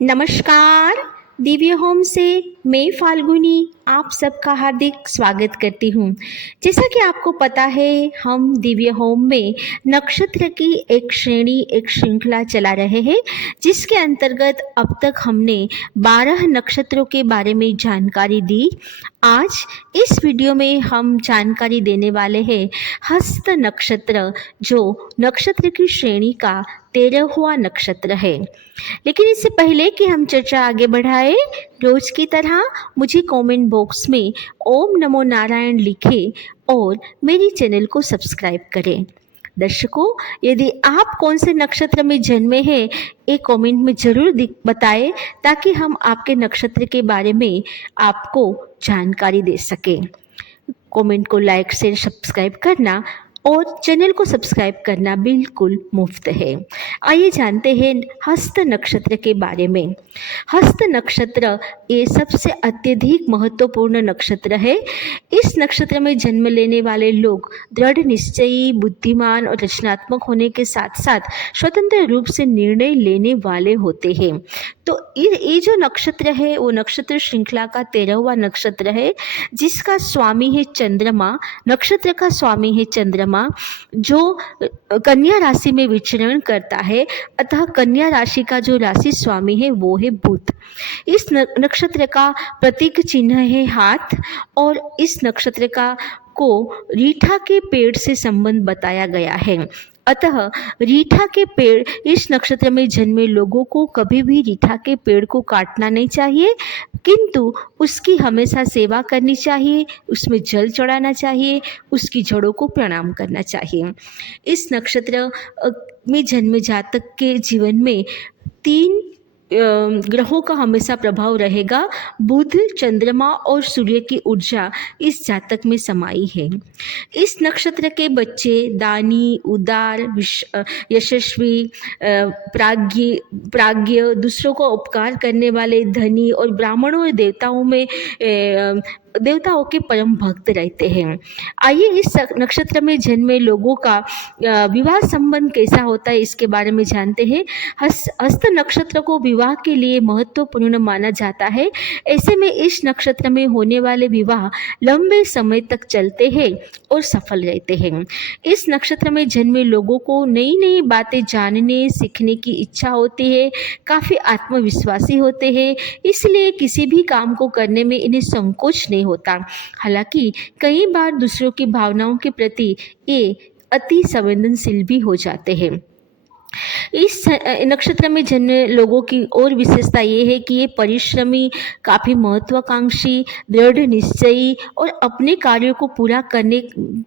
नमस्कार। दिव्य होम से मैं फाल्गुनी आप सबका हार्दिक स्वागत करती हूँ। जैसा कि आपको पता है, हम दिव्य होम में नक्षत्र की एक श्रेणी, एक श्रृंखला चला रहे हैं, जिसके अंतर्गत अब तक हमने 12 नक्षत्रों के बारे में जानकारी दी। आज इस वीडियो में हम जानकारी देने वाले हैं हस्त नक्षत्र, जो नक्षत्र की श्रेणी का 13वां नक्षत्र है। लेकिन इससे पहले कि हम चर्चा आगे बढ़ाएं, रोज की तरह मुझे कमेंट बॉक्स में ओम नमो नारायण लिखें और मेरी चैनल को सब्सक्राइब करें। दर्शकों, यदि आप कौन से नक्षत्र में जन्मे हैं, एक कमेंट में जरूर बताएं, ताकि हम आपके नक्षत्र के बारे में आपको जानकारी दे सकें। कमेंट को लाइक शेयर सब्सक्राइब करना और चैनल को सब्सक्राइब करना बिल्कुल मुफ्त है। आइए जानते हैं हस्त नक्षत्र के बारे में। हस्त नक्षत्र ये सबसे अत्यधिक महत्वपूर्ण नक्षत्र है। इस नक्षत्र में जन्म लेने वाले लोग दृढ़ निश्चयी, बुद्धिमान और रचनात्मक होने के साथ साथ स्वतंत्र रूप से निर्णय लेने वाले होते हैं। तो ये जो नक्षत्र है वो नक्षत्र श्रृंखला का 13वां नक्षत्र है, जिसका स्वामी है चंद्रमा। नक्षत्र का स्वामी है चंद्रमा, जो कन्या राशि में विचरण करता है। अतः कन्या राशि का जो राशि स्वामी है वो है बुध। इस नक्षत्र का प्रतीक चिन्ह है हाथ, और इस नक्षत्र को रीठा के पेड़ से संबंध बताया गया है। अतः रीठा के पेड़, इस नक्षत्र में जन्मे लोगों को कभी भी रीठा के पेड़ को काटना नहीं चाहिए, किंतु उसकी हमेशा सेवा करनी चाहिए, उसमें जल चढ़ाना चाहिए, उसकी जड़ों को प्रणाम करना चाहिए। इस नक्षत्र में जन्मे जातक के जीवन में 3 ग्रहों का हमेशा प्रभाव रहेगा। बुध, चंद्रमा और सूर्य की ऊर्जा इस जातक में समाई है। इस नक्षत्र के बच्चे दानी, उदार, यशस्वी, प्राज्ञ, दूसरों को उपकार करने वाले, धनी और ब्राह्मणों और देवताओं के परम भक्त रहते हैं। आइए इस नक्षत्र में जन्मे लोगों का विवाह संबंध कैसा होता है, इसके बारे में जानते हैं। हस्त नक्षत्र को विवाह के लिए महत्वपूर्ण माना जाता है। ऐसे में इस नक्षत्र में होने वाले विवाह लंबे समय तक चलते हैं और सफल रहते हैं। इस नक्षत्र में जन्मे लोगों को नई नई बातें जानने, सीखने की इच्छा होती है, काफ़ी आत्मविश्वासी होते हैं, इसलिए किसी भी काम को करने में इन्हें संकोच नहीं होता। हालांकि कई बार दूसरों की भावनाओं के प्रति ये अति संवेदनशील भी हो जाते हैं। इस नक्षत्र में जन्मे लोगों की और विशेषता ये है कि ये परिश्रमी, काफ़ी महत्वाकांक्षी, दृढ़ निश्चयी और अपने कार्यों को पूरा करने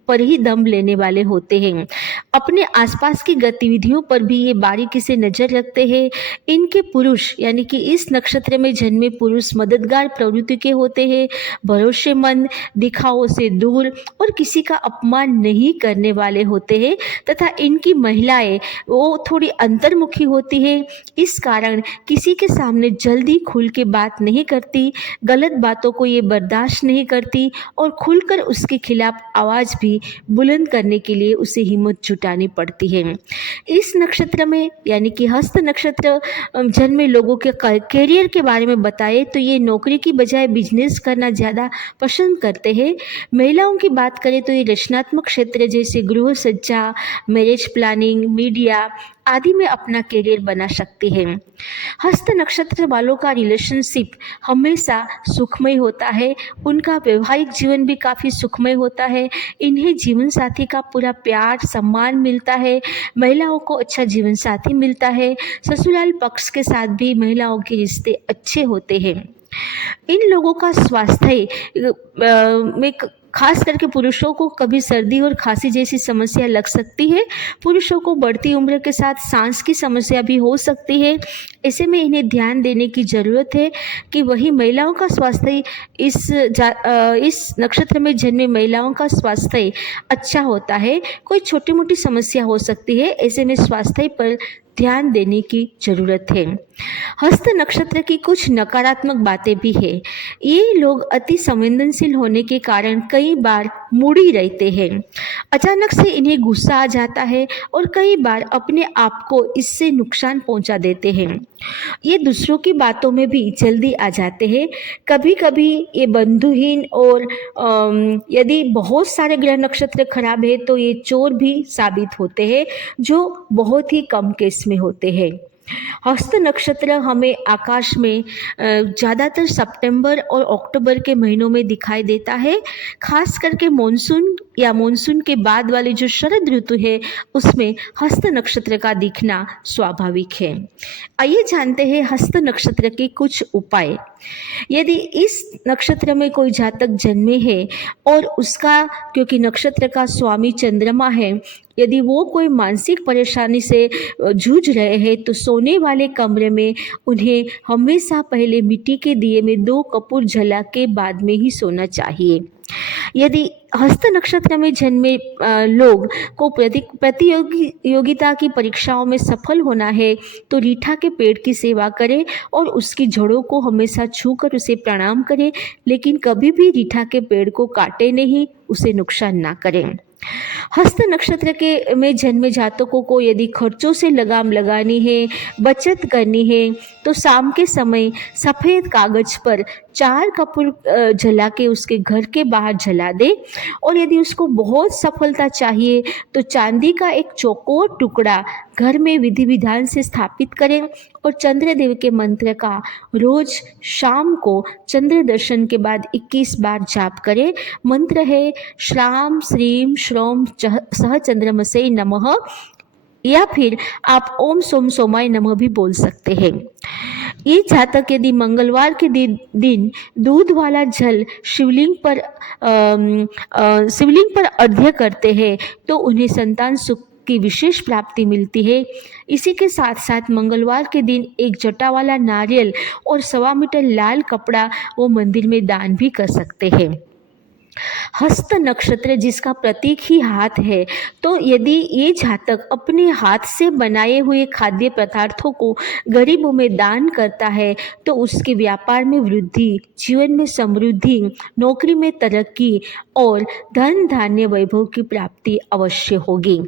पर ही दम लेने वाले होते हैं। अपने आसपास की गतिविधियों पर भी ये बारीकी से नज़र रखते हैं। इनके पुरुष, यानी कि इस नक्षत्र में जन्मे पुरुष मददगार प्रवृत्ति के होते हैं, भरोसेमंद, दिखावों से दूर और किसी का अपमान नहीं करने वाले होते हैं। तथा इनकी महिलाएं वो थोड़ी अंतर्मुखी होती है, इस कारण किसी के सामने जल्दी खुल के बात नहीं करती, गलत बातों को ये बर्दाश्त नहीं करती और खुलकर उसके खिलाफ आवाज़ भी बुलंद करने के लिए उसे हिम्मत जुटानी पड़ती है। इस नक्षत्र में, यानी कि हस्त नक्षत्र जन्मे लोगों के कैरियर के बारे में बताएं तो ये नौकरी की बजाय बिजनेस करना ज़्यादा पसंद करते हैं। महिलाओं की बात करें तो ये रचनात्मक क्षेत्र जैसे गृह सज्जा, मैरिज प्लानिंग, मीडिया आदि में अपना करियर बना सकते हैं। हस्त नक्षत्र वालों का रिलेशनशिप हमेशा सुखमय होता है। उनका वैवाहिक जीवन भी काफ़ी सुखमय होता है। इन्हें जीवन साथी का पूरा प्यार, सम्मान मिलता है। महिलाओं को अच्छा जीवन साथी मिलता है। ससुराल पक्ष के साथ भी महिलाओं के रिश्ते अच्छे होते हैं। इन लोगों का स्वास्थ्य में खास करके पुरुषों को कभी सर्दी और खांसी जैसी समस्या लग सकती है। पुरुषों को बढ़ती उम्र के साथ सांस की समस्या भी हो सकती है। ऐसे में इन्हें ध्यान देने की ज़रूरत है कि वही महिलाओं का स्वास्थ्य, इस नक्षत्र में जन्मे महिलाओं का स्वास्थ्य अच्छा होता है। कोई छोटी मोटी समस्या हो सकती है, ऐसे में स्वास्थ्य पर ध्यान देने की ज़रूरत है। हस्त नक्षत्र की कुछ नकारात्मक बातें भी है। ये लोग अति संवेदनशील होने के कारण कई बार मुड़ी रहते हैं। अचानक से इन्हें गुस्सा आ जाता है और कई बार अपने आप को इससे नुकसान पहुंचा देते हैं। ये दूसरों की बातों में भी जल्दी आ जाते हैं। कभी कभी ये बंधुहीन और यदि बहुत सारे ग्रह नक्षत्र खराब है तो ये चोर भी साबित होते हैं, जो बहुत ही कम केस में होते हैं। हस्त नक्षत्र हमें आकाश में ज़्यादातर सितंबर और अक्टूबर के महीनों में दिखाई देता है। खास करके मॉनसून या मॉनसून के बाद वाली जो शरद ऋतु है उसमें हस्त नक्षत्र का दिखना स्वाभाविक है। आइए जानते हैं हस्त नक्षत्र के कुछ उपाय। यदि इस नक्षत्र में कोई जातक जन्मे है और उसका, क्योंकि नक्षत्र का स्वामी चंद्रमा है, यदि वो कोई मानसिक परेशानी से जूझ रहे हैं तो सोने वाले कमरे में उन्हें हमेशा पहले मिट्टी के दिए में 2 कपूर जला के बाद में ही सोना चाहिए। यदि हस्त नक्षत्र में जन्मे लोग को प्रतियोगिता की परीक्षाओं में सफल होना है तो रीठा के पेड़ की सेवा करें और उसकी जड़ों को हमेशा छूकर उसे प्रणाम करें, लेकिन कभी भी रीठा के पेड़ को काटे नहीं, उसे नुकसान ना करें। हस्त नक्षत्र के में जन्मे जातकों को यदि खर्चों से लगाम लगानी है, बचत करनी है, तो शाम के समय सफ़ेद कागज पर 4 कपूर जला के उसके घर के बाहर जला दे। और यदि उसको बहुत सफलता चाहिए तो चांदी का एक चौकोर टुकड़ा घर में विधि विधान से स्थापित करें और चंद्रदेव के मंत्र का रोज शाम को चंद्र दर्शन के बाद 21 बार जाप करें। मंत्र है श्राम श्रीम श्रोम सह चंद्रमसे नमः, या फिर आप ओम सोम सोमाय नमः भी बोल सकते हैं। ये जातक यदि मंगलवार के दिन दूध वाला जल शिवलिंग पर अर्घ्य करते हैं तो उन्हें संतान सुख की विशेष प्राप्ति मिलती है। इसी के साथ साथ मंगलवार के दिन एक जटा वाला नारियल और 1.25 मीटर लाल कपड़ा वो मंदिर में दान भी कर सकते हैं। हस्त नक्षत्र जिसका प्रतीक ही हाथ है, तो यदि ये जातक अपने हाथ से बनाए हुए खाद्य पदार्थों को गरीबों में दान करता है तो उसके व्यापार में वृद्धि, जीवन में समृद्धि, नौकरी में तरक्की और धन धान्य वैभव की प्राप्ति अवश्य होगी।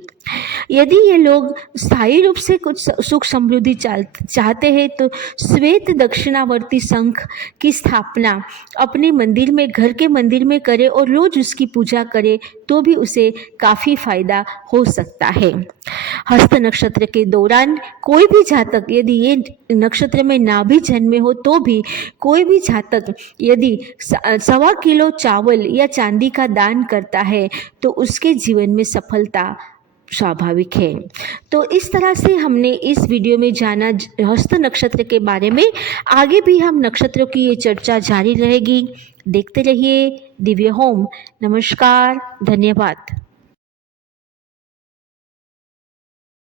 यदि ये लोग स्थायी रूप से कुछ सुख समृद्धि चाहते हैं तो श्वेत दक्षिणावर्ती शंख की स्थापना अपने मंदिर में, घर के मंदिर में करें और रोज उसकी पूजा करें तो भी उसे काफ़ी फायदा हो सकता है। हस्त नक्षत्र के दौरान कोई भी जातक यदि ये नक्षत्र में ना भी जन्मे हो तो भी कोई भी जातक यदि 1.25 किलो चावल या चांदी का दान करता है तो उसके जीवन में सफलता स्वाभाविक है। तो इस तरह से हमने इस वीडियो में जाना हस्त नक्षत्र के बारे में। आगे भी हम नक्षत्रों की ये चर्चा जारी रहेगी। देखते रहिए दिव्य होम। नमस्कार, धन्यवाद।